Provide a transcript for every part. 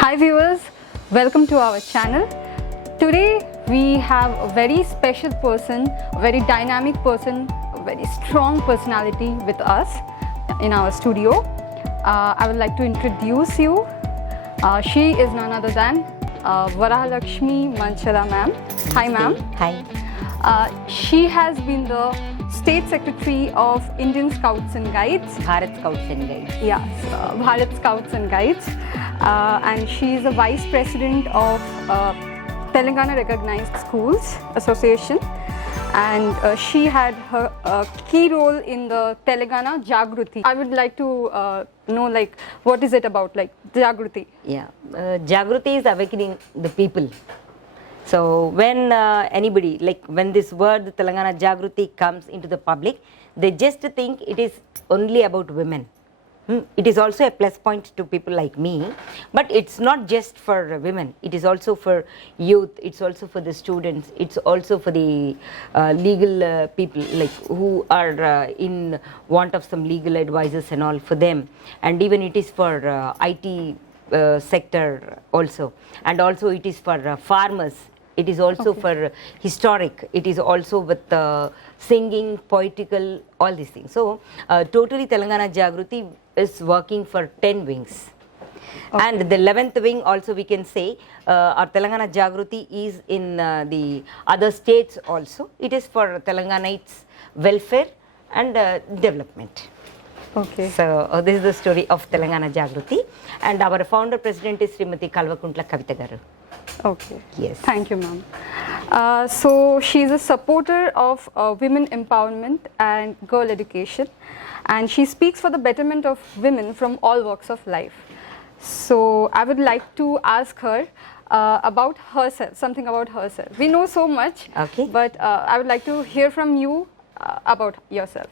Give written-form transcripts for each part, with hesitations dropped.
Hi viewers, welcome to our channel. Today we have a very special person, a very dynamic person, a very strong personality with us in our studio. I would like to introduce you. She is none other than Varalaxmi Manchala ma'am. Hi ma'am. Hi. She has been the State Secretary of Indian Scouts and Guides. Bharat Scouts and Guides. Yes, Bharat Scouts and Guides. And she is a Vice President of Telangana Recognized Schools Association. And she had her key role in the Telangana Jagruthi. I would like to know, what is it about, Jagruthi? Yeah, Jagruthi is awakening the people. So when anybody, when this word Telangana Jagruthi comes into the public, they just think it is only about women. It is also a plus point to people like me, but it's not just for women. It is also for youth. It's also for the students. It's also for the legal people, who are in want of some legal advisors and all for them. And even it is for IT sector also. And also it is for farmers. It is also for historic. It is also with singing, poetical, all these things. So, totally Telangana Jagruthi is working for 10 wings. And the 11th wing also we can say, our Telangana Jagruthi is in the other states also. It is for Telangana's welfare and development. Okay. So, this is the story of Telangana Jagruthi. And our founder president is Srimati Kalvakuntla Kavita Garu. Okay. Yes. Thank you, ma'am. So she is a supporter of women empowerment and girl education, and she speaks for the betterment of women from all walks of life. So I would like to ask her about herself, something about herself. We know so much, but I would like to hear from you about yourself.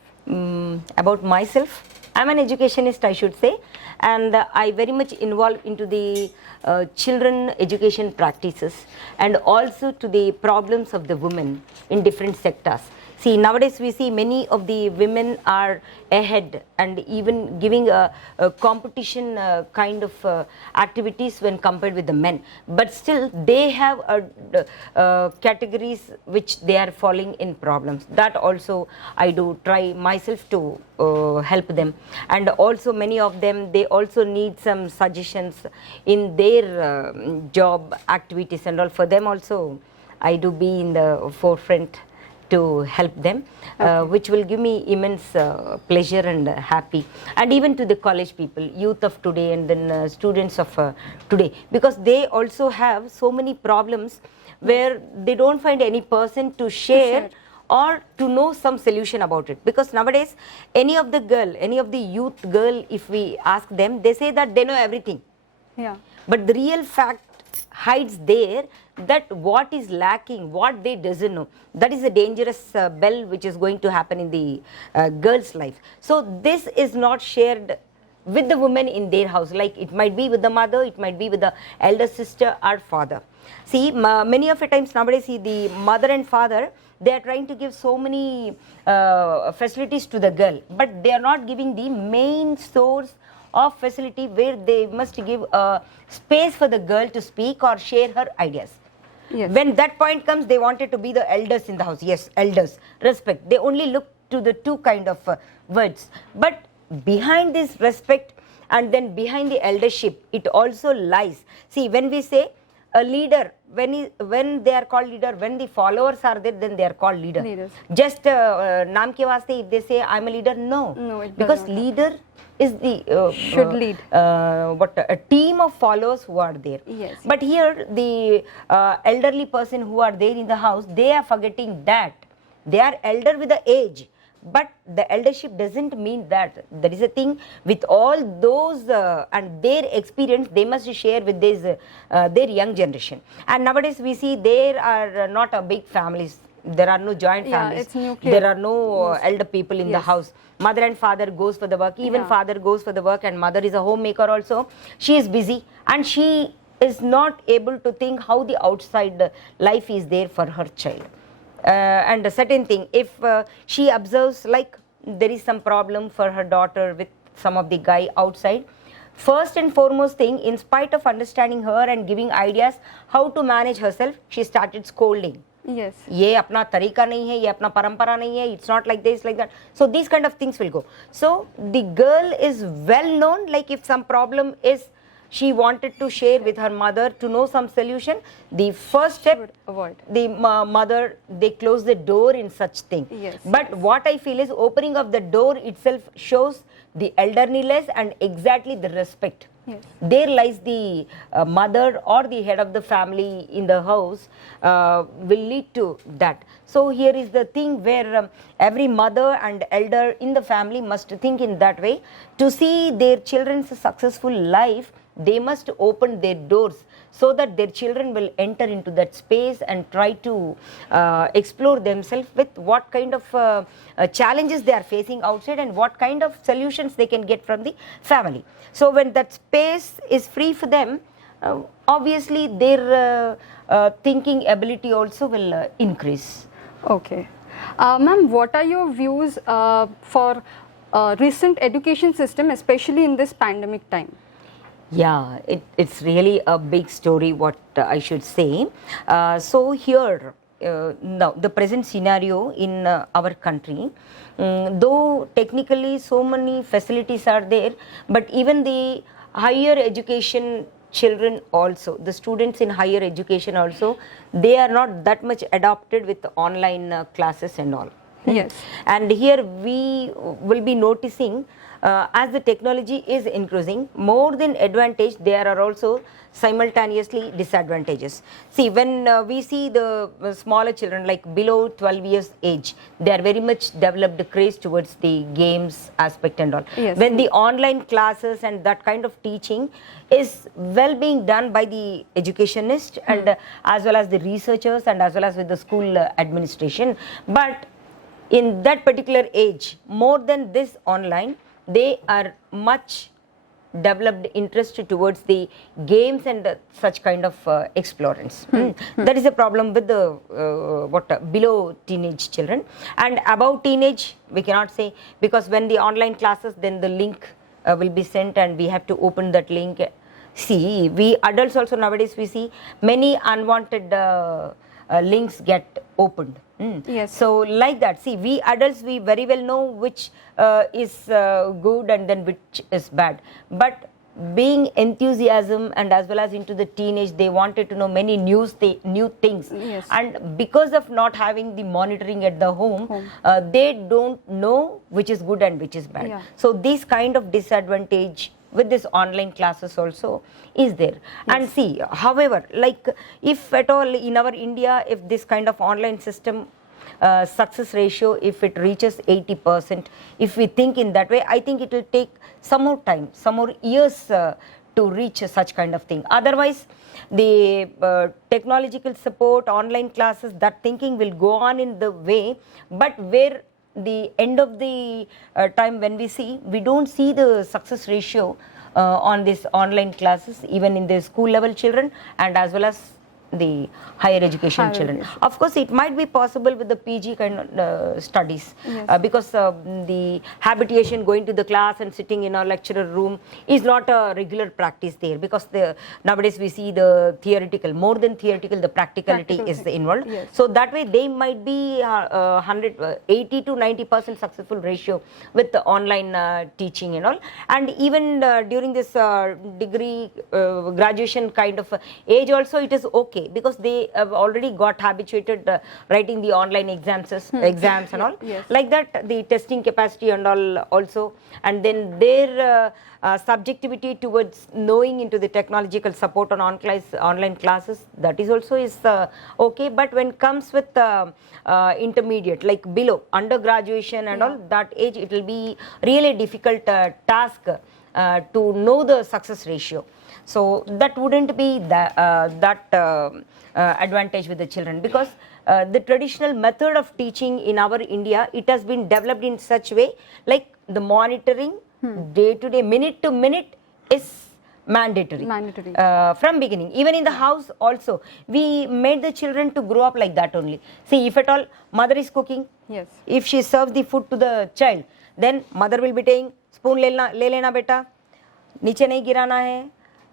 About myself, I'm an educationist, I should say, and I very much involved into the children education practices and also to the problems of the women in different sectors. See, nowadays we see many of the women are ahead and even giving a competition kind of activities when compared with the men. But still they have categories which they are falling in problems. That also I do try myself to help them. And also many of them, they also need some suggestions in their job activities and all. For them also, I do be in the forefront to help them, which will give me immense pleasure and happy. And even to the college people, youth of today and then students of today, because they also have so many problems where they don't find any person to share or to know some solution about it. Because nowadays, any of the youth girl, if we ask them, they say that they know everything. Yeah. But the real fact hides there, that what is lacking, what they doesn't know, that is a dangerous bell which is going to happen in the girl's life. So this is not shared with the women in their house, like it might be with the mother, it might be with the elder sister or father. See, many of the times nowadays, see, the mother and father, they are trying to give so many facilities to the girl, but they are not giving the main source of facility where they must give a space for the girl to speak or share her ideas. Yes. When that point comes, they wanted to be the elders in the house. Yes, elders, respect. They only look to the two kind of words. But behind this respect and then behind the eldership, it also lies. See, when we say a leader, when they are called leader, when the followers are there, then they are called leader. Leaders. Just naam ke vaste, if they say I'm a leader, no. Because leader is the should lead a team of followers who are there. Yes. But here the elderly person who are there in the house, they are forgetting that they are elder with the age, but the eldership doesn't mean that. There is a thing with all those and their experience they must share with this their young generation. And nowadays we see there are not a big families. There are no joint families. It's nuclear. There are no elder people in the house. Mother and father goes for the work. Even father goes for the work, and mother is a homemaker also. She is busy and she is not able to think how the outside life is there for her child. And a certain thing, if she observes like there is some problem for her daughter with some of the guy outside, first and foremost thing, in spite of understanding her and giving ideas how to manage herself, she started scolding. Yes. ये अपना तरीका नहीं है, ये अपना परंपरा नहीं है, it's not like this, like that. So these kind of things will go. So the girl is well known, like if some problem is, she wanted to share with her mother to know some solution, the first step, avoid. the mother, they close the door in such thing. Yes. But what I feel is opening of the door itself shows the elderliness and exactly the respect. Yes. There lies the mother or the head of the family in the house will lead to that. So here is the thing where every mother and elder in the family must think in that way. To see their children's successful life, they must open their doors so that their children will enter into that space and try to explore themselves with what kind of challenges they are facing outside and what kind of solutions they can get from the family. So when that space is free for them, obviously their thinking ability also will increase. Okay. Ma'am, what are your views for recent education system, especially in this pandemic time? Yeah, it's really a big story, what I should say. So here, now the present scenario in our country, though technically so many facilities are there, but even the higher education children also, the students in higher education also, they are not that much adopted with online classes and all. Yes. And here we will be noticing as the technology is increasing, more than advantage, there are also simultaneously disadvantages. See, when we see the smaller children like below 12 years age, they are very much developed craze towards the games aspect and all. Yes. When the online classes and that kind of teaching is well being done by the educationist and as well as the researchers and as well as with the school administration. But in that particular age, more than this online, they are much developed interest towards the games and such kind of explorance. That is a problem with the below teenage children. And above teenage, we cannot say, because when the online classes, then the link will be sent and we have to open that link. See, we adults also nowadays, we see many unwanted links get opened. Yes. So like that, see, we adults, we very well know which is good and then which is bad. But being enthusiasm and as well as into the teenage, they wanted to know many new things. Yes. And because of not having the monitoring at the home. They don't know which is good and which is bad. Yeah. So this kind of disadvantage with this online classes also is there. Yes. And see, however, like if at all in our India, if this kind of online system success ratio, if it reaches 80%, if we think in that way, I think it will take some more time, some more years to reach such kind of thing. Otherwise, the technological support, online classes, that thinking will go on in the way, but where the end of the time when we see, we don't see the success ratio on this online classes, even in the school level children and as well as the higher education children. Of course, it might be possible with the PG kind of studies. Yes. Because the habituation going to the class and sitting in a lecturer room is not a regular practice there, because nowadays we see the theoretical, more than theoretical, the practicality is involved. Yes. So that way they might be 80 to 90% successful ratio with the online teaching and all. And even during this degree graduation kind of age also, it is okay, because they have already got habituated writing the online exams and all. Yes. Like that, the testing capacity and all also, and then their subjectivity towards knowing into the technological support on online classes, that is also is okay. But when it comes with intermediate, like below undergraduation and all, that age, it will be really difficult task to know the success ratio. So that wouldn't be that advantage with the children, because the traditional method of teaching in our India, it has been developed in such way, like the monitoring day to day, minute to minute is mandatory. From beginning. Even in the house also, we made the children to grow up like that only. See, if at all mother is cooking, yes, if she serves the food to the child, then mother will be saying, spoon le lena beta, नीचे नहीं गिराना है,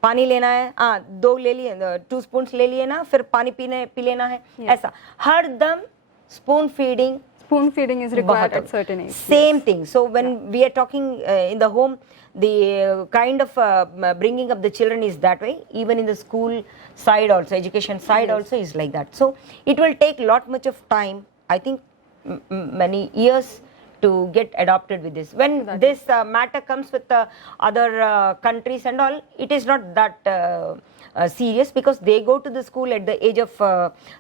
पानी लेना है, 2 ले लिए, 2 spoons ले लिए ना, फिर पानी पी लेना है, ऐसा हर दम spoon feeding. Spoon feeding is required at certain age. Same thing. So when we are talking in the home, the kind of bringing up the children is that way. Even in the school side also, education side also is like that. So it will take lot much of time. I think many years to get adopted with this. When this matter comes with other countries and all, it is not that serious, because they go to the school at the age of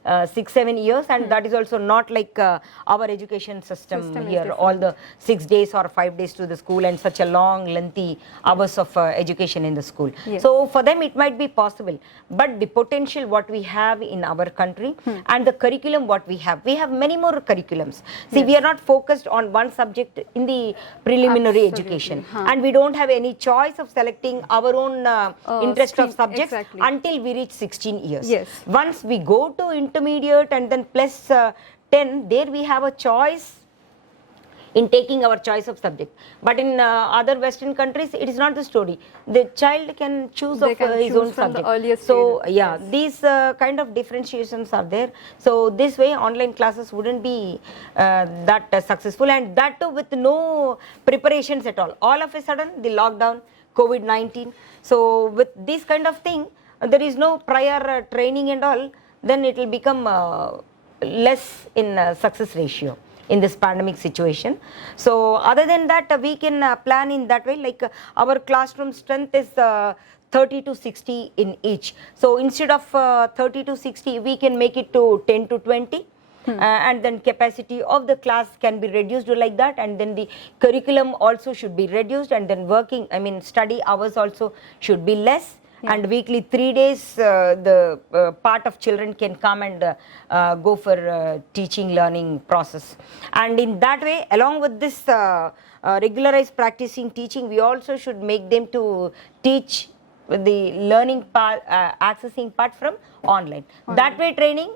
6-7 years, and that is also not like our education system here, all the 6 days or 5 days to the school and such a long lengthy hours of education in the school. So for them it might be possible, but the potential what we have in our country and the curriculum what we have many more curriculums. See, we are not focused on one subject in the preliminary education, and we don't have any choice of selecting our own interest of subjects until we reach 16 years. Once we go to intermediate and then plus 10, there we have a choice in taking our choice of subject. But in other Western countries, it is not the story. The child can choose his own subject. So yeah, these kind of differentiations are there. So this way, online classes wouldn't be that successful, and that too with no preparations at all of a sudden, the lockdown, COVID-19. So with this kind of thing, there is no prior training and all, then it will become less in success ratio in this pandemic situation. So other than that, we can plan in that way, like our classroom strength is 30 to 60 in each. So instead of 30 to 60, we can make it to 10 to 20. And then capacity of the class can be reduced like that, and then the curriculum also should be reduced, and then study hours also should be less. And weekly 3 days the part of children can come and go for teaching learning process. And in that way, along with this regularized practicing teaching, we also should make them to teach the learning part, accessing part from online. That way training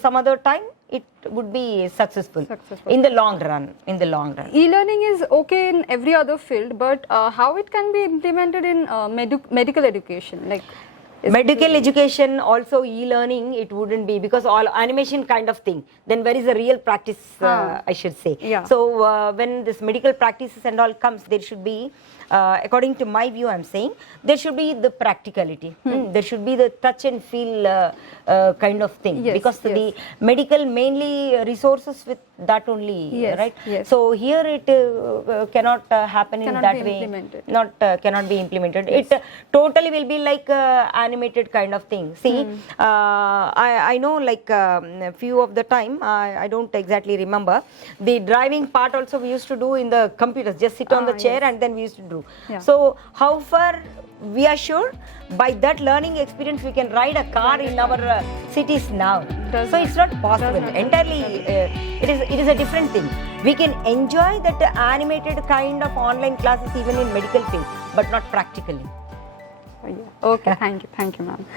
some other time it would be successful in the long run. E-learning is okay in every other field, but how it can be implemented in medical education? Like medical education also e-learning it wouldn't be, because all animation kind of thing. Then where is the real practice? I should say. So when this medical practices and all comes, there should be, according to my view, I'm saying there should be the practicality. There should be the touch and feel kind of thing, because the medical mainly resources with that only, right? So here it cannot happen in that way. Cannot be implemented. It totally will be like animated kind of thing. See, I know, like a few of the time, I don't exactly remember, the driving part also we used to do in the computers, just sit on the chair and then we used to do. So how far we are sure by that learning experience we can ride a car in our cities now. So it's not possible entirely. It is a different thing. We can enjoy that animated kind of online classes even in medical field, but not practically. Okay, thank you ma'am.